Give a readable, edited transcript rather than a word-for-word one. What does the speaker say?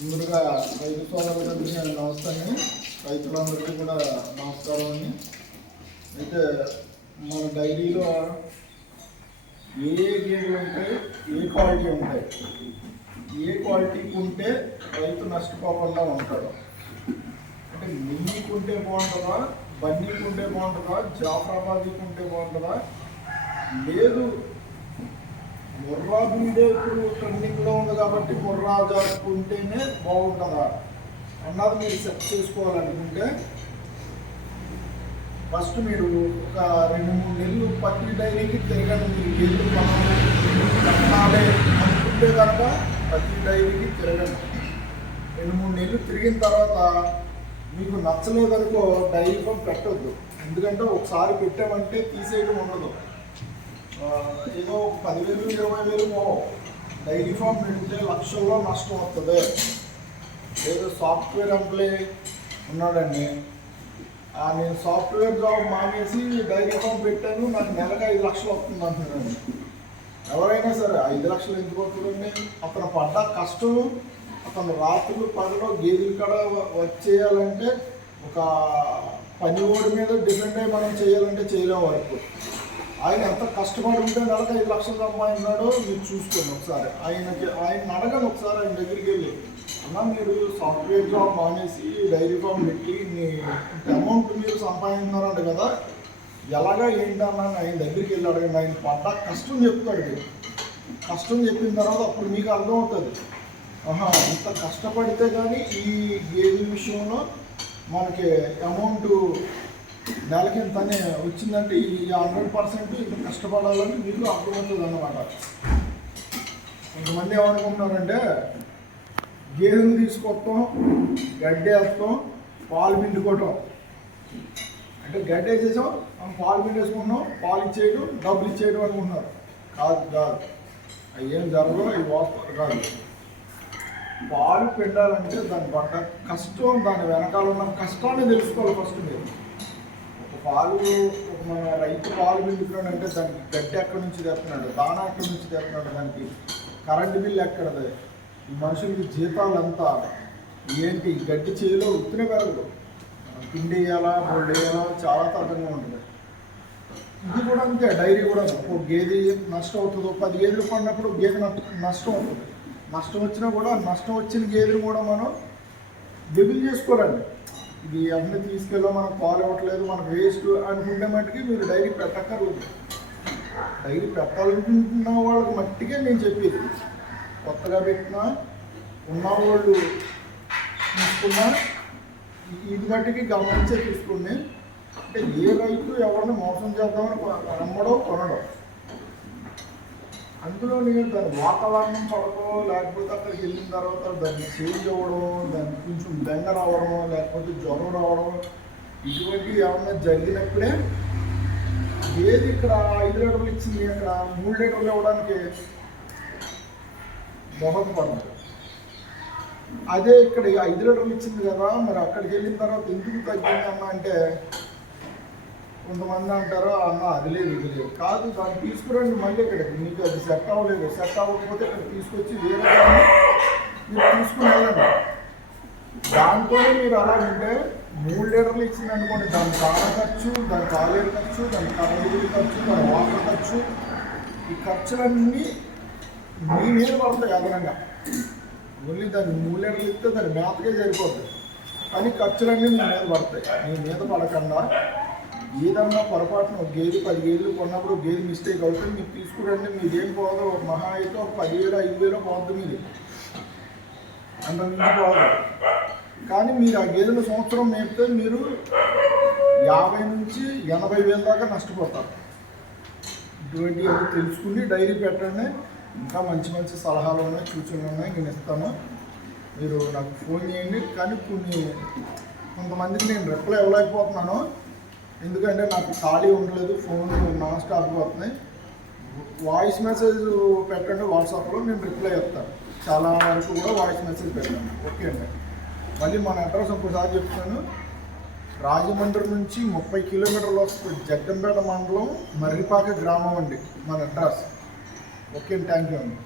ముందుగా రైతు సోదరులందరికీ నమస్తే అండి. రైతులందరికీ కూడా నమస్కారం అండి. అయితే మన డైరీలో ఏ గేదెలు ఉంటాయి, ఏ క్వాలిటీ ఉంటాయి, ఏ క్వాలిటీకి ఉంటే రైతు నష్టపోకుండా ఉంటాడు. అంటే నెయ్యికి ఉంటే బాగుంటుందా, బన్నీకి ఉంటే బాగుంటుందా, జాఫరాబాదీకి ఉంటే బాగుంటుందా, లేదు ముర్రా బీడే ఇప్పుడు ట్రెండింగ్లో ఉంది కాబట్టి ముర్రా జరుపుకుంటేనే బాగుంటుందా అన్నది మీరు సెట్ చేసుకోవాలనుకుంటే ఫస్ట్ మీరు ఒక 2-3 నెలలు ప్రతి డైరీకి తిరగండి. మీరు గేదెలు కొనాలి అనుకుంటే కనుక ప్రతి డైరీకి తిరగండి. 2-3 నెలలు తిరిగిన తర్వాత మీకు నచ్చలేదనుకో డైరీ ఫామ్ పెట్టొద్దు. ఎందుకంటే ఒకసారి పెట్టామంటే తీసేయడం ఉండదు. ఏదో 10,000-20,000 పోవు. డైరీ ఫామ్ పెడితే లక్షల్లో నష్టం వస్తుంది. ఏదో సాఫ్ట్వేర్ ఎంప్లాయీ ఉన్నాడండి, నేను సాఫ్ట్వేర్ జాబ్ మానేసి డైరీ ఫామ్ పెట్టాను, నాకు నెలకు 5 లక్షలు వస్తుంది అంటున్నాను. ఎవరైనా సరే 5 లక్షలు ఎందుకు వస్తుందండి? అతను పడ్డ కష్టం, అతను రాత్రులు పగలు గేదెల కాడ వచ్చేయాలంటే ఒక పని ఓడి మీద డిపెండ్ అయ్యి మనం చేయాలంటే చేయలేము. వరకు ఆయన ఎంత కష్టపడి ఉంటే నెలకు 5 లక్షలు సంపాదించాడో మీరు చూసుకోండి ఒకసారి. ఆయన అడగండి ఒకసారి, ఆయన దగ్గరికి వెళ్ళి, అన్నా మీరు సాఫ్ట్వేర్ జాబ్ మానేసి డైరీ ఫామ్ పెట్టి ఇంత అమౌంట్ మీరు సంపాదిస్తున్నారంట కదా, ఎలాగా ఏంటన్నా ఆయన దగ్గరికి వెళ్ళి అడగండి. ఆయన పడ్డ కష్టం చెప్తాడు. కష్టం చెప్పిన తర్వాత అప్పుడు మీకు అర్థమవుతుంది, ఇంత కష్టపడితే కానీ ఈ గేదె విషయంలో మనకి అమౌంట్ నెలకి ఇంతనే వచ్చిందంటే ఈ 100% ఇంత కష్టపడాలని మీకు అర్థమవుతుంది అన్నమాట. కొంతమంది ఏమనుకుంటున్నారంటే గేదెలు తీసుకొస్తాం, గడ్డి వేస్తాం, పాలు పిండుకోవటం, అంటే గడ్డి వేసేసాం, పాలు పిండేసుకుంటున్నాం, పాలు ఇచ్చేయడం, డబ్బులు ఇచ్చేయడం అనుకుంటున్నారు. కాదు, అవి ఏం జరగదు, అవి వాస్తవం కాదు. పాలు పిండాలంటే దాని పడ్డ కష్టం, దాని వెనకాల ఉన్న కష్టాన్ని తెలుసుకోవాలి ఫస్ట్ మీరు. పాలు మన రైతు పాలు పిండుతున్నాడు అంటే దానికి గడ్డి ఎక్కడి నుంచి తెస్తున్నాడు, దానా ఎక్కడి నుంచి తెస్తున్నాడు, దానికి కరెంటు బిల్లు ఎక్కడది, ఈ మనుషులకి జీతాలు అంతా ఏంటి, గడ్డి చేలో ఉత్తిన పెరగదు, పిండి వేయాలా, బోల్డ్ వేయాలా, చాలా తగ్గంగా ఉంటుంది. ఇది కూడా అంతే, డైరీ కూడా ఒక గేదె నష్టం అవుతుందో, 10 గేదెలు పడినప్పుడు గేదె నష్టం అవుతుంది. నష్టం వచ్చినా కూడా నష్టం వచ్చిన గేదెలు కూడా మనం డెబిల్ చేసుకోవాలండి. ఇది అన్నీ తీసుకెళ్ళో మనకు పాలు ఇవ్వట్లేదు, మనకు వేస్ట్ అనుకుంటే మట్టుకి మీరు డైరీ పెట్టక్కర్లేదు. డైరీ పెట్టాలనుకుంటున్న వాళ్ళకి మట్టికే నేను చెప్పేది, కొత్తగా పెట్టినా ఉన్నవాళ్ళు తీసుకున్నా ఇది మట్టికి గమనించే తీసుకోండి. అంటే ఏ రైతు ఎవరిని మోసం చేద్దామని నమ్మడం కొనడం, అందులో నేను దాని వాతావరణం పడకో, లేకపోతే అక్కడికి వెళ్ళిన తర్వాత దాన్ని చేంజ్ అవ్వడం, దానికి కొంచెం బెంగ రావడం, లేకపోతే జ్వరం రావడం, ఇటువంటివి ఏమన్నా జరిగినప్పుడే ఏది ఇక్కడ 5 లీటర్లు ఇచ్చింది అక్కడ 3 లీటర్లు ఇవ్వడానికి దోహదపడదు. అదే ఇక్కడ 5 లీటర్లు ఇచ్చింది కదా, మరి అక్కడికి వెళ్ళిన తర్వాత ఎందుకు తగ్గింది అన్న అంటే కొంతమంది అంటారు, అన్న అది లేదు ఇది లేదు. కాదు, దాన్ని తీసుకురండి మళ్ళీ ఇక్కడికి, మీకు అది సెట్ అవ్వలేదు, సెట్ అవ్వకపోతే ఇక్కడ తీసుకొచ్చి వేరే దాన్ని మీరు తీసుకుని వెళ్ళండి. దాంతోనే మీరు అలా ఉంటే 3 లీటర్లు ఇచ్చింది అనుకోండి, దాని కార ఖర్చు, దాని కాలేరు ఖర్చు, దాని కరెంటు ఖర్చు, దాని వాటర్ ఖర్చు, ఈ ఖర్చులన్నీ మీ మీద పడతాయి అదనంగా. ఓన్లీ దాన్ని 3 లీటర్లు ఇస్తే దాని మేతకే సరిపోతుంది, కానీ ఖర్చులన్నీ మీ మీద పడతాయి. మీ మీద పడకుండా ఏదన్నా పొరపాటున గేదె 10 గేదెలు కొన్నప్పుడు గేదె మిస్టేక్ అవుతుంది, మీరు తీసుకురండి, మీదేం పోదు, మహా అయితే ఒక 10,000-5,000 పోద్దు, మీది అంత మించి పోదు. కానీ మీరు ఆ గేదెలు సంవత్సరం మేపితే మీరు 50,000-80,000 దాకా నష్టపోతారు. ఇటువంటి తెలుసుకుని డైరీ పెట్టండి. ఇంకా మంచి మంచి సలహాలు ఉన్నాయి, సూచనలు ఉన్నాయి, నేను ఇస్తాను, మీరు నాకు ఫోన్ చేయండి. కానీ కొంతమందికి నేను రిప్లై ఇవ్వలేకపోతున్నాను, ఎందుకంటే నాకు ఖాళీ ఉండలేదు, ఫోన్ నాన్ స్టాప్ వస్తున్నాయి. వాయిస్ మెసేజ్ పెట్టండి వాట్సాప్లో, నేను రిప్లై ఇస్తాను. చాలా వరకు కూడా వాయిస్ మెసేజ్ పెట్టండి. ఓకే అండి. మళ్ళీ మన అడ్రస్ ఒకసారి చెప్తాను. రాజమండ్రి నుంచి 30 కిలోమీటర్లు వస్తుంది, జగ్గంపేట మండలం, మర్రిపాక గ్రామం అండి మన అడ్రస్. ఓకే, థ్యాంక్ యూ అండి.